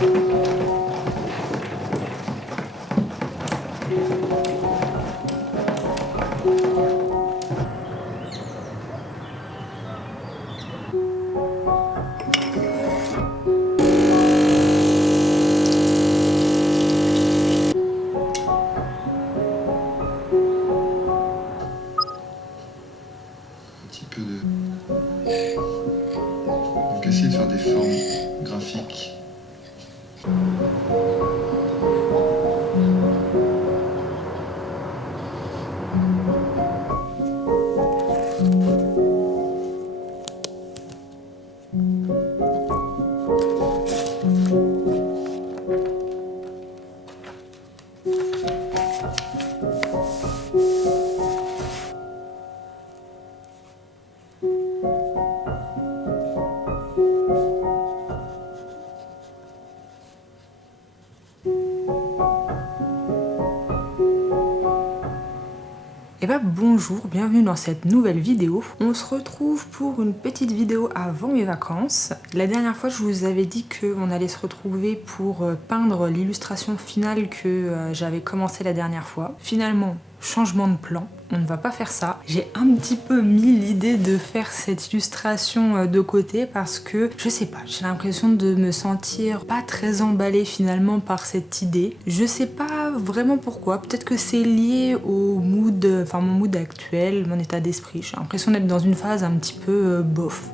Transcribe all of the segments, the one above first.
Donc essayer de faire des formes graphiques. Et bah bonjour, bienvenue dans cette nouvelle vidéo. On se retrouve pour une petite vidéo avant mes vacances. La dernière fois je vous avais dit qu'on allait se retrouver pour peindre l'illustration finale que j'avais commencé la dernière fois. Finalement, changement de plan, on ne va pas faire ça. J'ai un petit peu mis l'idée de faire cette illustration de côté parce que, je sais pas, j'ai l'impression de me sentir pas très emballée finalement par cette idée. Je sais pas vraiment pourquoi, peut-être que c'est lié au mood, enfin mon mood actuel, mon état d'esprit. J'ai l'impression d'être dans une phase un petit peu bof.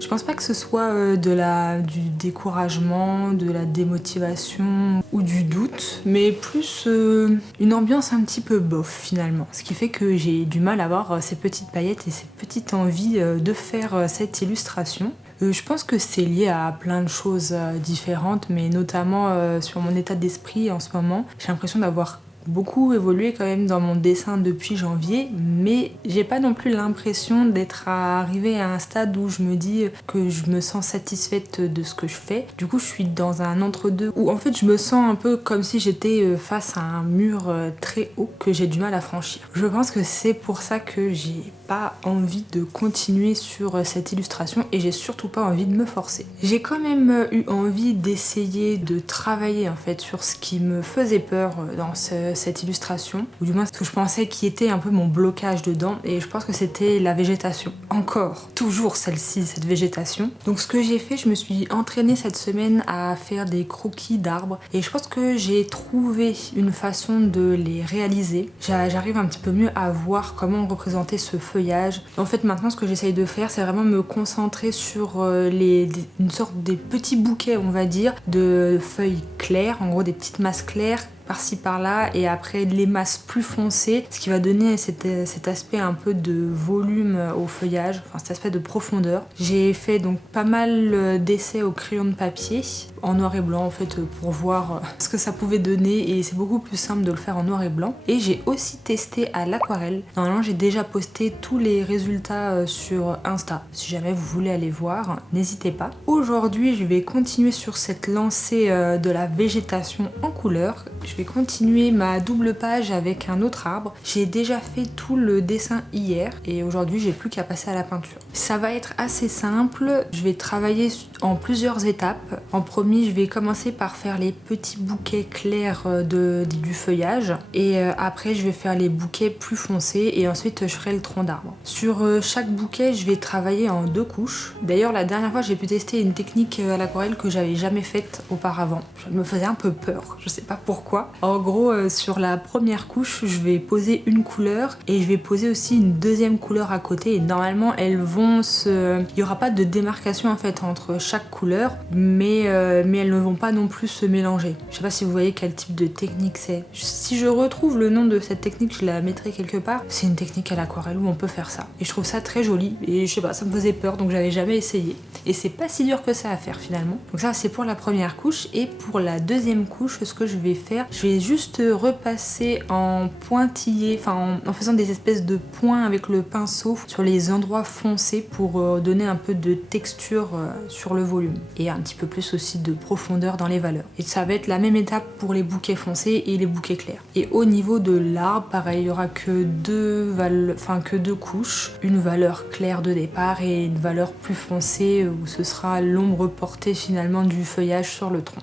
Je pense pas que ce soit du découragement, de la démotivation ou du doute, mais plus une ambiance un petit peu bof finalement. Ce qui fait que j'ai du mal à avoir ces petites paillettes et cette petite envie de faire cette illustration. Je pense que c'est lié à plein de choses différentes, mais notamment sur mon état d'esprit en ce moment. J'ai l'impression d'avoir beaucoup évolué quand même dans mon dessin depuis janvier, mais j'ai pas non plus l'impression d'être arrivée à un stade où je me dis que je me sens satisfaite de ce que je fais. Du coup je suis dans un entre-deux où en fait je me sens un peu comme si j'étais face à un mur très haut que j'ai du mal à franchir. Je pense que c'est pour ça que j'ai pas envie de continuer sur cette illustration et j'ai surtout pas envie de me forcer. J'ai quand même eu envie d'essayer de travailler en fait sur ce qui me faisait peur dans cette illustration, ou du moins ce que je pensais qui était un peu mon blocage dedans, et je pense que c'était la végétation. Encore, toujours celle-ci, cette végétation. Donc ce que j'ai fait, je me suis entraînée cette semaine à faire des croquis d'arbres, et je pense que j'ai trouvé une façon de les réaliser. J'arrive un petit peu mieux à voir comment représenter ce feuillage. En fait maintenant ce que j'essaye de faire, c'est vraiment me concentrer sur une sorte des petits bouquets, on va dire, de feuilles claires, en gros des petites masses claires par-ci par-là, et après les masses plus foncées, ce qui va donner cet aspect un peu de volume au feuillage, enfin cet aspect de profondeur. J'ai fait donc pas mal d'essais au crayon de papier, en noir et blanc en fait, pour voir ce que ça pouvait donner, et c'est beaucoup plus simple de le faire en noir et blanc. Et j'ai aussi testé à l'aquarelle. Normalement j'ai déjà posté tous les résultats sur Insta, si jamais vous voulez aller voir, n'hésitez pas. Aujourd'hui je vais continuer sur cette lancée de la végétation en couleur. Je vais continuer ma double page avec un autre arbre. J'ai déjà fait tout le dessin hier et aujourd'hui j'ai plus qu'à passer à la peinture. Ça va être assez simple, je vais travailler en plusieurs étapes. En premier je vais commencer par faire les petits bouquets clairs du feuillage, et après je vais faire les bouquets plus foncés, et ensuite je ferai le tronc d'arbre. Sur chaque bouquet je vais travailler en 2 couches. D'ailleurs la dernière fois j'ai pu tester une technique à l'aquarelle que j'avais jamais faite auparavant. Je me faisais un peu peur, je sais pas pourquoi. En gros, sur la première couche, je vais poser une couleur et je vais poser aussi une deuxième couleur à côté. Et normalement, elles vont il n'y aura pas de démarcation en fait entre chaque couleur, mais elles ne vont pas non plus se mélanger. Je sais pas si vous voyez quel type de technique c'est. Si je retrouve le nom de cette technique, je la mettrai quelque part. C'est une technique à l'aquarelle où on peut faire ça. Et je trouve ça très joli. Et je sais pas, ça me faisait peur, donc j'avais jamais essayé. Et c'est pas si dur que ça à faire finalement. Donc ça, c'est pour la première couche. Et pour la deuxième couche, ce que je vais faire, je vais juste repasser en pointillé, enfin en faisant des espèces de points avec le pinceau sur les endroits foncés pour donner un peu de texture sur le volume et un petit peu plus aussi de profondeur dans les valeurs. Et ça va être la même étape pour les bouquets foncés et les bouquets clairs. Et au niveau de l'arbre, pareil, il n'y aura que deux couches, une valeur claire de départ et une valeur plus foncée où ce sera l'ombre portée finalement du feuillage sur le tronc.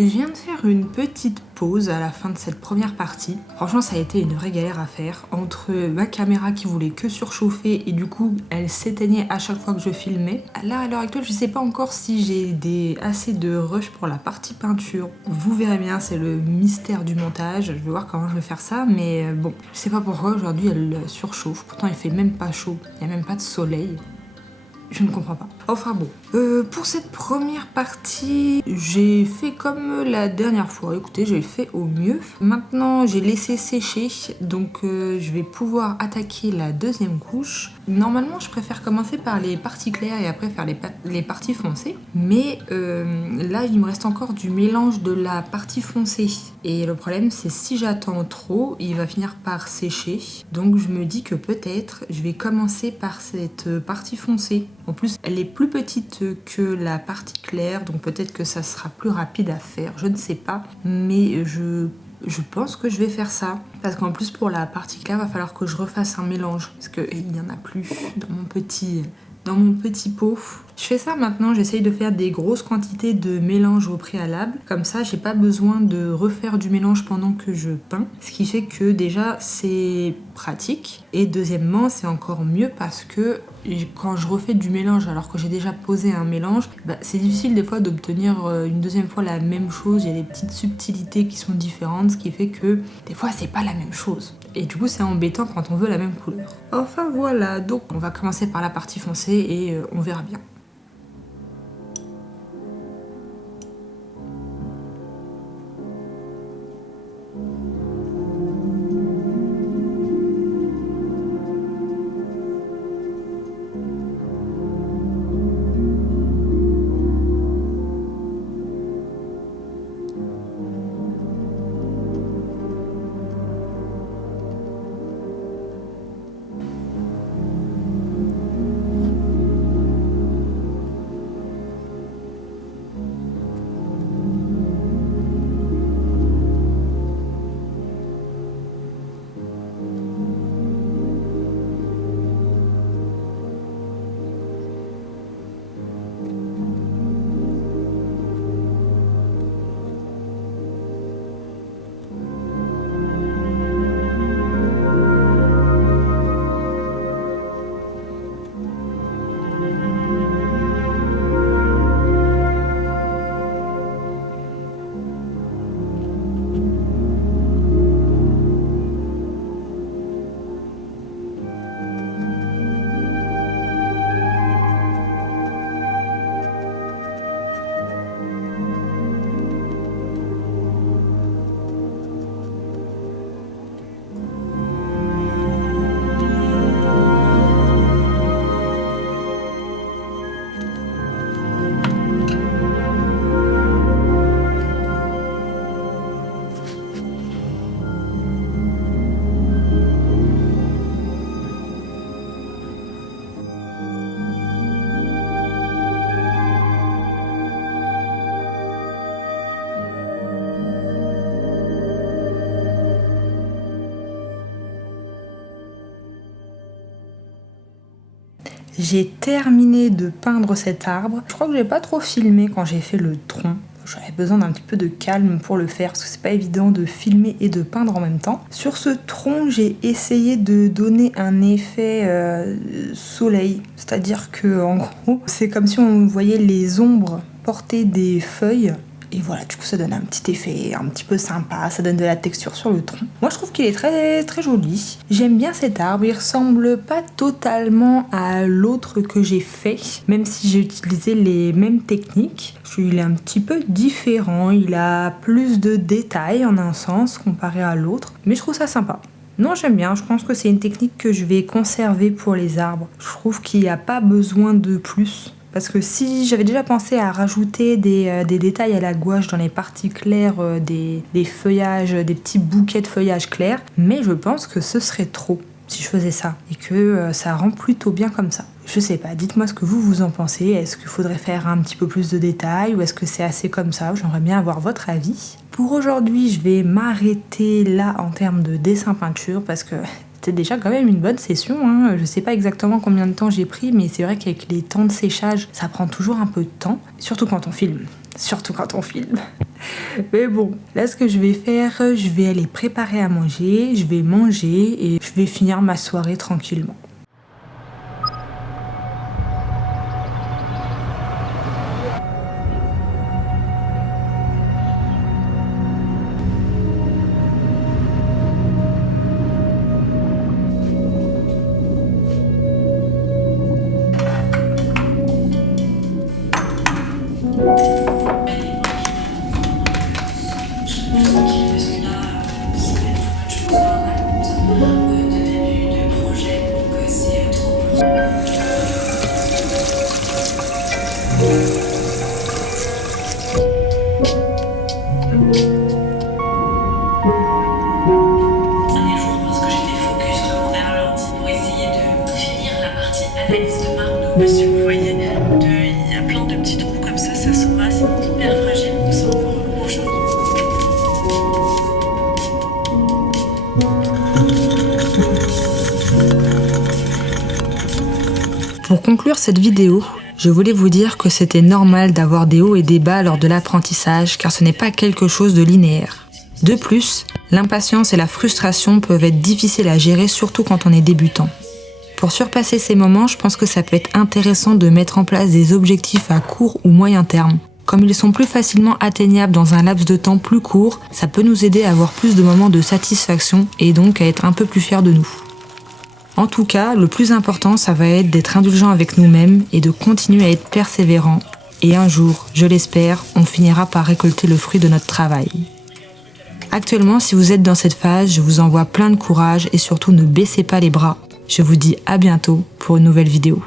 Je viens de faire une petite pause à la fin de cette première partie. Franchement, ça a été une vraie galère à faire. Entre ma caméra qui voulait que surchauffer et du coup, elle s'éteignait à chaque fois que je filmais. Là, à l'heure actuelle, je sais pas encore si j'ai assez de rush pour la partie peinture. Vous verrez bien, c'est le mystère du montage. Je vais voir comment je vais faire ça, mais bon, je sais pas pourquoi aujourd'hui elle surchauffe. Pourtant, il fait même pas chaud. Il n'y a même pas de soleil. Je ne comprends pas. Enfin bon. Pour cette première partie, j'ai fait comme la dernière fois. Écoutez, j'ai fait au mieux. Maintenant, j'ai laissé sécher, donc je vais pouvoir attaquer la deuxième couche. Normalement, je préfère commencer par les parties claires et après faire les parties foncées. Mais là, il me reste encore du mélange de la partie foncée. Et le problème, c'est si j'attends trop, il va finir par sécher. Donc je me dis que peut-être, je vais commencer par cette partie foncée. En plus, elle est plus petite que la partie claire, donc peut-être que ça sera plus rapide à faire, je ne sais pas. Mais je pense que je vais faire ça. Parce qu'en plus, pour la partie claire, il va falloir que je refasse un mélange. Parce qu'il n'y en a plus dans mon petit pot. Je fais ça maintenant, j'essaye de faire des grosses quantités de mélange au préalable. Comme ça, j'ai pas besoin de refaire du mélange pendant que je peins. Ce qui fait que déjà, c'est pratique. Et deuxièmement, c'est encore mieux parce que quand je refais du mélange alors que j'ai déjà posé un mélange, c'est difficile des fois d'obtenir une deuxième fois la même chose. Il y a des petites subtilités qui sont différentes, ce qui fait que des fois, c'est pas la même chose. Et du coup, c'est embêtant quand on veut la même couleur. Enfin voilà, donc on va commencer par la partie foncée et on verra bien. j'ai terminé de peindre cet arbre. Je crois que j'ai pas trop filmé quand j'ai fait le tronc. J'avais besoin d'un petit peu de calme pour le faire parce que c'est pas évident de filmer et de peindre en même temps. Sur ce tronc, j'ai essayé de donner un effet soleil. C'est-à-dire que en gros, c'est comme si on voyait les ombres porter des feuilles. Et voilà, du coup ça donne un petit effet un petit peu sympa, ça donne de la texture sur le tronc. Moi je trouve qu'il est très très joli. J'aime bien cet arbre, il ressemble pas totalement à l'autre que j'ai fait, même si j'ai utilisé les mêmes techniques. Il est un petit peu différent, il a plus de détails en un sens comparé à l'autre, mais je trouve ça sympa. Non, j'aime bien, je pense que c'est une technique que je vais conserver pour les arbres. Je trouve qu'il n'y a pas besoin de plus. Parce que si j'avais déjà pensé à rajouter des détails à la gouache dans les parties claires des feuillages, des petits bouquets de feuillage clairs, mais je pense que ce serait trop si je faisais ça et que ça rend plutôt bien comme ça. Je sais pas, dites-moi ce que vous en pensez. Est-ce qu'il faudrait faire un petit peu plus de détails ou est-ce que c'est assez comme ça? J'aimerais bien avoir votre avis. Pour aujourd'hui, je vais m'arrêter là en termes de dessin peinture parce que c'était déjà quand même une bonne session, hein. Je sais pas exactement combien de temps j'ai pris, mais c'est vrai qu'avec les temps de séchage, ça prend toujours un peu de temps, surtout quand on filme. Mais bon, là ce que je vais faire, je vais aller préparer à manger, je vais manger et je vais finir ma soirée tranquillement. Monsieur, vous voyez, il y a plein de petits trous comme ça s'en va, c'est hyper fragile, c'est encore vraiment joli. Pour conclure cette vidéo, je voulais vous dire que c'était normal d'avoir des hauts et des bas lors de l'apprentissage car ce n'est pas quelque chose de linéaire. De plus, l'impatience et la frustration peuvent être difficiles à gérer surtout quand on est débutant. Pour surpasser ces moments, je pense que ça peut être intéressant de mettre en place des objectifs à court ou moyen terme. Comme ils sont plus facilement atteignables dans un laps de temps plus court, ça peut nous aider à avoir plus de moments de satisfaction et donc à être un peu plus fiers de nous. En tout cas, le plus important, ça va être d'être indulgent avec nous-mêmes et de continuer à être persévérant. Et un jour, je l'espère, on finira par récolter le fruit de notre travail. Actuellement, si vous êtes dans cette phase, je vous envoie plein de courage et surtout ne baissez pas les bras. Je vous dis à bientôt pour une nouvelle vidéo.